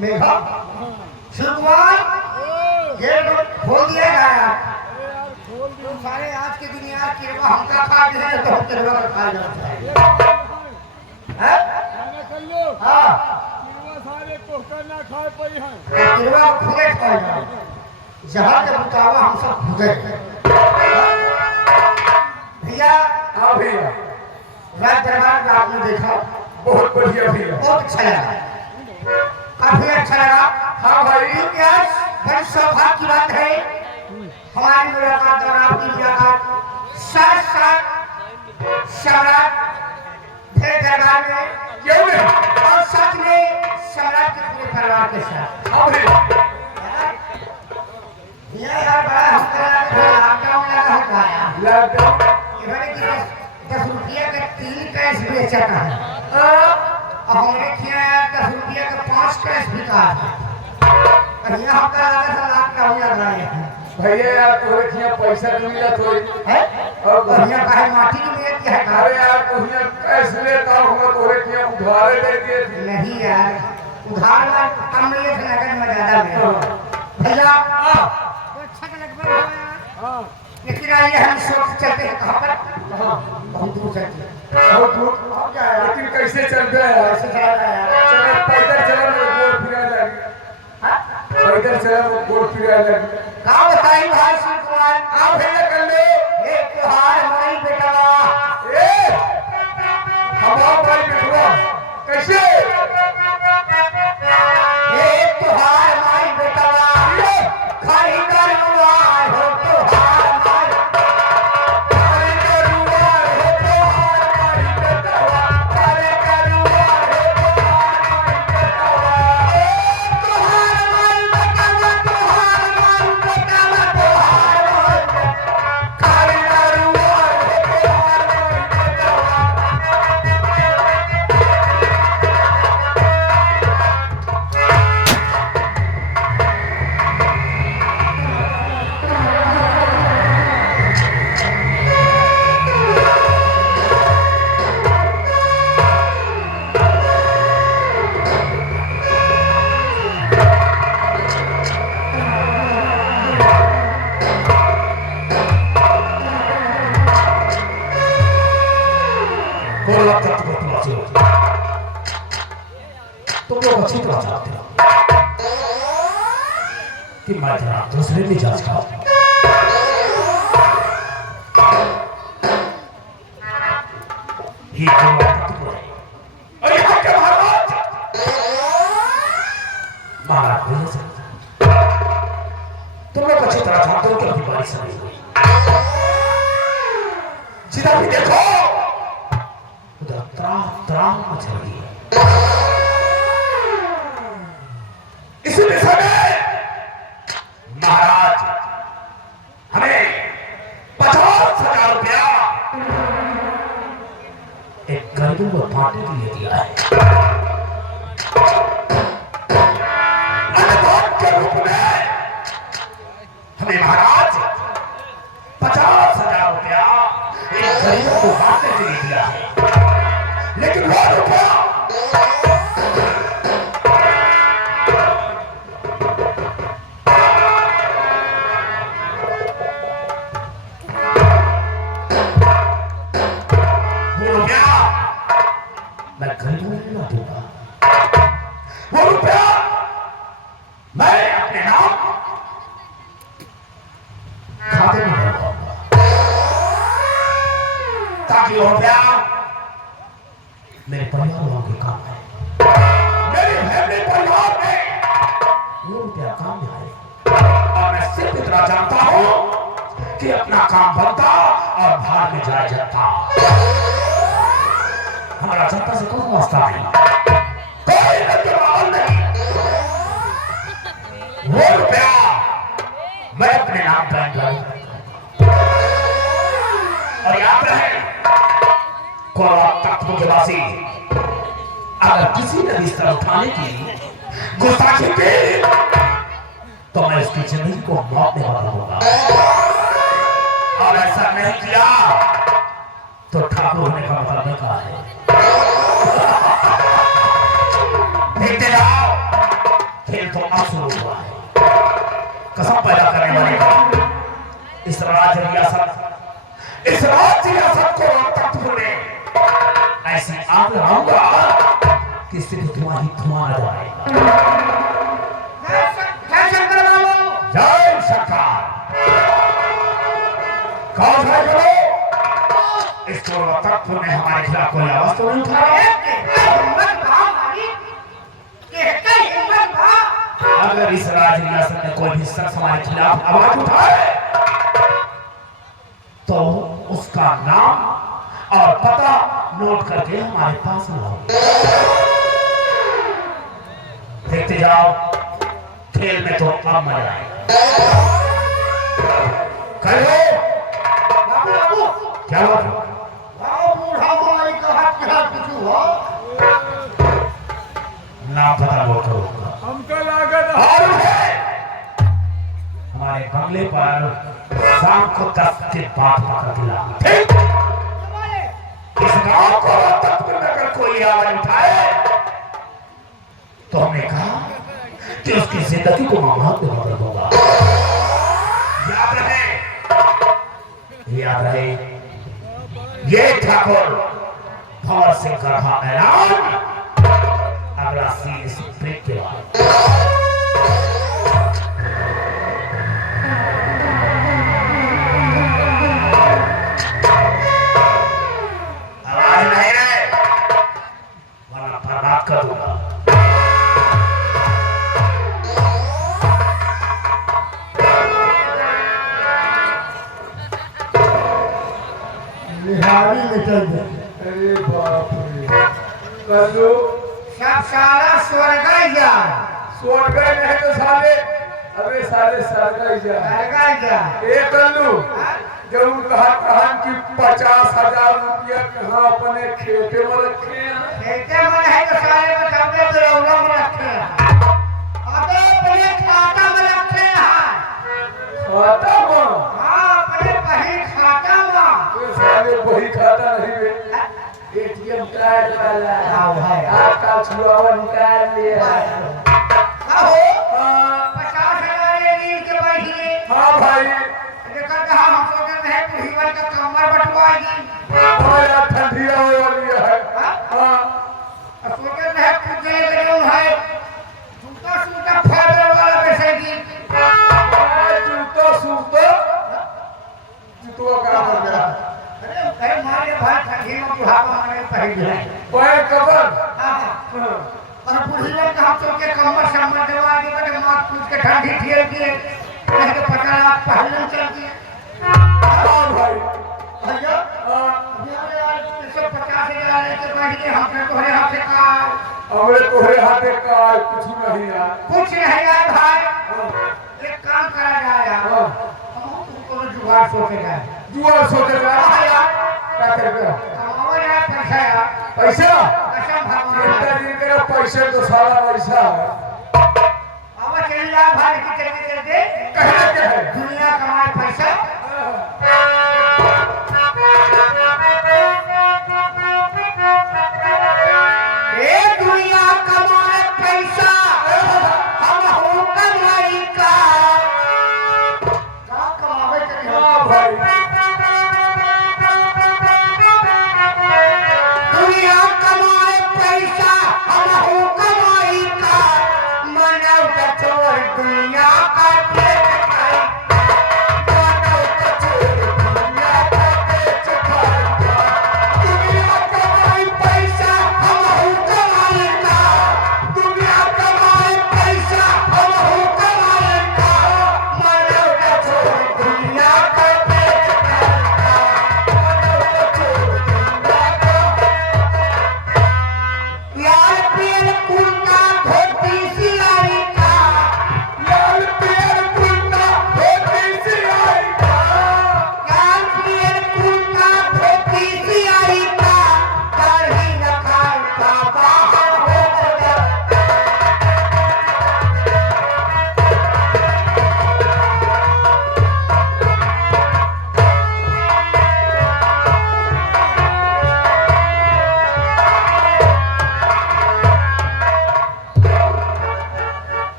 मेघा शुरुआत गेट खोल दिया गया यार। खोल तो सारे आज के दिन यार किरवा हमका खा दे तो हम किरवा का खा जाता है। हैं? कर लो। हाँ किरवा सारे कोहका ना खाए पई है। किरवा खुदे खा जाए जहाँ के बुतावा हम सब खुदे भैया। हाँ भैया, राज दरबार में आपने देखा बहुत बढ़िया भैया। बहुत अच्छा लगा, काफी अच्छा लगा। हाँ भाई, क्योंकि आज बड़ी सौभाग्य की बात है हमारी मुलाकात और आपकी मुलाकात साथ साथ सम्राट थे दरबार में क्यों नहीं? और साथ में सम्राट के पूरे परिवार के साथ। हाँ भैया, ये यार बड़ा लॉकडाउन लगा होता है। लॉकडाउन इन्होंने कि 10 रुपया का 3 कैश बेचा था और हमने किया 10 रुपया का 5 कैश बिका था। और यहाँ का लगा था लॉकडाउन लगा है भैया यार, तोरे खिया पैसा नहीं मिला तो है और यहाँ का है माटी की मिलत है। अरे यार, तुझे कैसे लेता हूँ तोरे खिया उधारे दे दिए थे। नहीं यार, उधार में कम मिले थे, नगद में ज्यादा मिले भैया। अच्छा का लगभग हो यार। हाँ लेकिन आइए हम सोच चलते हैं कहाँ पर, बहुत दूर चलते हैं। बहुत दूर, और क्या यार, लेकिन कैसे चलते हैं यार? ऐसे चला रहा है यार। चलो पैदल चलो, मेरे गोड़ फिरा जाएगी। हाँ? पैदल चलो, गोड़ फिरा जाएगी। कहाँ बताई भाई श्री कुमार आप भैया कर ले। एक त्योहार हमारी बेटा ए, हमारा भाई बिठुआ कैसे? एक त्योहार हमारी बेटा खाली कर हुआ हो त्योहार हमारी अरे करुआ है त्योहार हमारी बेटवा, अरे करुआ है त्योहार हमारी बेटवा। त्योहार हमारी बेटा खाली करुआ है त्योहार हमारी बेटवा। तुम लोग अच्छी तरह जानते हो कि मैं जरा दूसरे मिजाज का हूं। ये जो अरे यहाँ के महाराज, महाराज बोले से तुम लोग अच्छी तरह जानते हो कि अभी बारिश नहीं हुई। जिधर भी देखो उधर त्राह त्राह मच रही है। इसी दिशा में महाराज हमें 50,000 रुपया एक गरीबों को बांटने के लिए दिया है। अनुदान के रूप में हमें महाराज 50,000 रुपया, एक गरीबों को बांटने के लिए दिया है। लेकिन वो रुपया मैं गरीबों को ना दूंगा। वो रुपया मैं अपने नाम खाते में लगाऊंगा ताकि वो रुपया मेरे परिवार वालों के काम है। मेरे फैमिली परिवार में, वो रुपया काम में आए। और मैं सिर्फ इतना जानता हूँ कि अपना काम बनता और भाड़ में जाया जाता। हमारा जनता से कोई वास्ता नहीं। कोई नौजवान नहीं। वो रुपया मैं अपने नाम बैंक करूंगा। और याद रहे, कोला तत्व के वासी अगर किसी ने इस तरह उठाने की गुस्ताखी की तो मैं उसकी जिंदगी को मौत में बदल दूंगा। और ऐसा नहीं किया तो ठाकुर होने का मतलब नहीं कहा है। देखते जाओ तो अब शुरू हुआ है। कसम पैदा करने वाले का इस राज्य रियासत को तख्त ने ऐसी आग लगाऊंगा कि सिर्फ तुम्हारी धुआं न जाएगा। जय शंकर बाबू। जय सरकार। कौन है करो इस तख्त ने हमारे खिलाफ कोई आवाज तो नहीं उठाया। अगर इस राज रियासत में कोई भी शख्स हमारे खिलाफ आवाज उठाए तो उसका नाम और पता नोट करके हमारे पास लाओ। देखते जाओ खेल में तो अब मजा आएगा। करो क्या बात ना पता वो करो। हमको लागत और हमारे बंगले पर शाम को 10 के बाद पकड़ के ला। ठीक इस गांव को तक में अगर कोई आवाज उठाए तो हमने कहा कि उसकी जिंदगी को मौत में बदल दूंगा। याद रहे ये ठाकुर भंवर सिंह का रहा ऐलान। अगला सीन इस ब्रेक के बाद। आवाज नहीं रहे वरना बर्बाद कर दूंगा। बिहारी निकल गए। अरे बाप रे कल्लू सब सारा स्वर्ग जा स्वर्ग नहीं तो साले अबे साले स्वर्ग जा स्वर्ग जा। ए कल्लू जरूर कहा कि 50,000 रुपया कहाँ अपने खेते में रखे हैं। खेते में है तो सारे बताओगे तो रौला में रखे हैं। अबे अपने खाता में रखे हैं। खाता में हाँ अपने बही खाता में। तो साले वही खाता नहीं बे एटीएम कार्ड वाला है आपका छुआवा निकाल लिया। हो 50,000 रील के बैठिए। हाँ भाई देखा कहा हम सोचते हैं पुरीवर का कमर बटवाएगी। हमारा ठंडिया हो वाली है। हाँ सोचते हैं पूजने के लिए है जूता सूता फाइबर वाला बेचेगी। जूता सूता जूतवा का हो गया। अरे मारे भाई ठंडी में बुढ़ापा मारे पहन है। पैर कबर और पुरीवर का हम सोचे कमर शमर दवा के बड़े मार पूछ के ठंडी ठेल के नहीं तो 50 लाख पहले चल दिए। हाँ भाई भैया हमारे यार 150,000 लेके बैठ गए हमने तोहरे हाथ से का हमारे तोहरे हाथे का कुछ नहीं यार। कुछ नहीं यार भाई एक काम करा जाए यार। हम तुमको जुगाड़ सोचे जाए। जुआ सोचे जा हाँ यार क्या करेगा कमाओ यार पैसा यार। पैसा कसम भगवान दिन तेरा पैसे तो सारा पैसा है। अब चल यार भाई की चलते चलते कहना क्या है दुनिया कमाए पैसा। ए दुनिया कमाए पैसा हम हो कमाई का कमावे करी। हाँ भाई दुनिया कमाए पैसा हम हो कमाई का मानव का छोड़ दुनिया का पेट का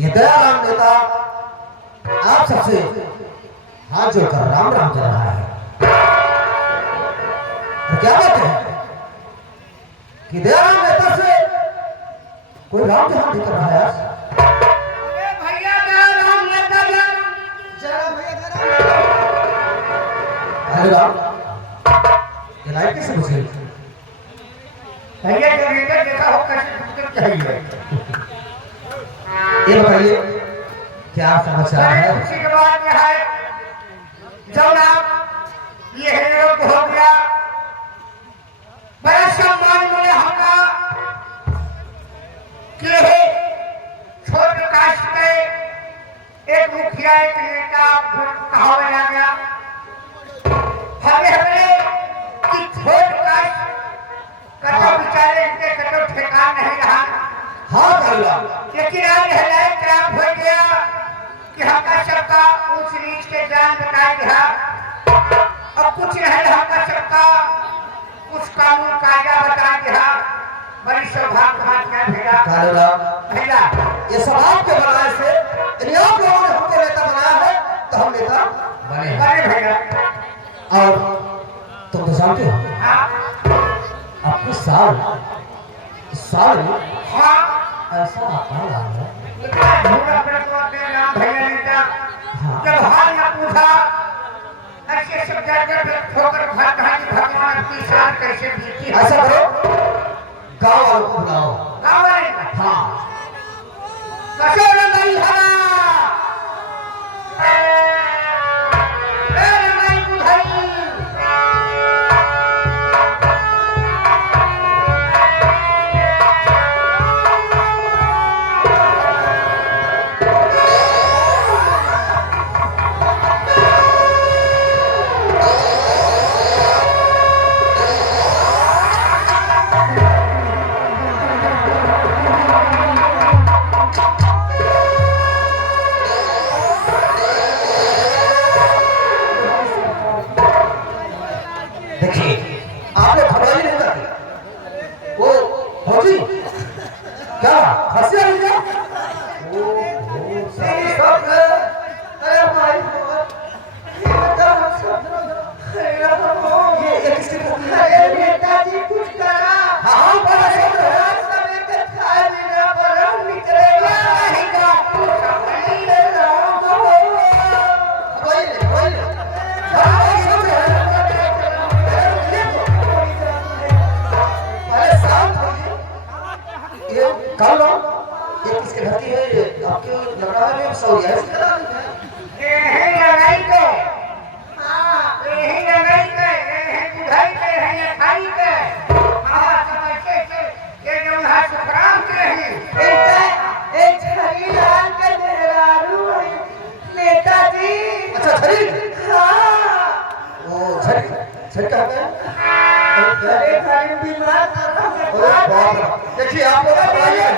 ये दयाराम नेता आप सबसे हाथ जोड़कर राम राम कर रहा है। तो क्या बात है कि दयाराम नेता से कोई राम के हाथ कर रहा है आज? अरे भैया दयाराम नेता जरा भैया अरे राम, ये लाइट कैसे बुझ गई? भैया जब लेकर देखा हो कैसे चाहिए। ये बताइए क्या समाचार है? खुशी के बाद यह है जब आप ये हेरो हो गया बड़ा सम्मान मिले हमका कि छोट कास्ट के एक मुखिया एक नेता कहा आ गया हमें कि छोट कास्ट कटो बिचारे इनके कटो ठेकान नहीं रहा। हाँ करूँगा। लेकिन आज हलायत प्राप्त हो गया कि हमका सबका ऊंच नीच के जान बताया गया। अब कुछ नहीं हमका सबका कुछ कानून कायदा बताया गया। बड़ी सौभाग्य हाथ में भेजा भेजा ये सब आपके बनाए से यदि आप लोगों ने हमको नेता बनाया है तो हम नेता बने बड़े भेजा। और तुम तो जानते हो आपको साल हाँ ऐसा आता है इतना झूठा प्रकट नाम भैया नेता हाँ। जब हाल न पूछा ऐसे सब जगह ठोकर भगवान अपनी साथ कैसे बीती है। ऐसा करो गाँव वालों को बुलाओ। गाँव वाले का हाँ कसो रंगाई हरा रंगाई बुधाई देखिए आप लोग घबराइए नहीं करते। वो फौजी क्या हंसी आ रही है? ये किसके नेताजी कुछ करा हाँ हाँ बड़ा शब्द है। समय के खाए बिना पर निकलेगा नहीं का कल ये किसके घर की है? ये आपके लग रहा है ये सौरिया है इसका नाम क्या है? ये है लड़ाई के हाँ ये है लड़ाई के ये है बुढ़ाई के है ये खाई के हाँ समझते से ये जो है सुखराम के है एक हरिलाल के मेहरारू है नेताजी। अच्छा छरी हाँ ओ छरी क्या होता है? अरे खाली बीमार कर अरे बाप रे। देखिए आप लोग घबराइए।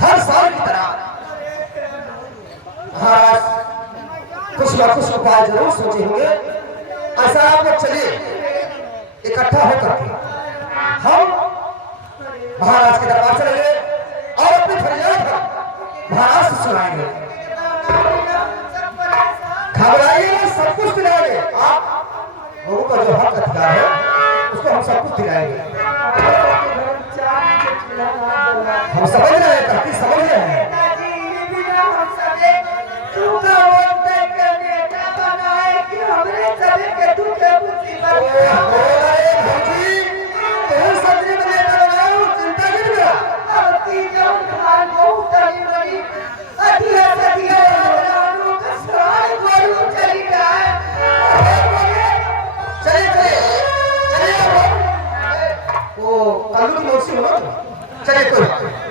हर साल की तरह कुछ ना कुछ उपाय जरूर सोचे होंगे। ऐसा आप लोग चलिए इकट्ठा होकर के हम महाराज के दरबार चलेंगे और अपनी फरियाद महाराज से सुनाएंगे। घबराइए सब कुछ दिलाएंगे। आप लोगों का जो हक अधिकार है उसको हम सब कुछ दिलाएंगे। हम समझ रहे हैं ताकि समझ रहे हैं। चलिए कोई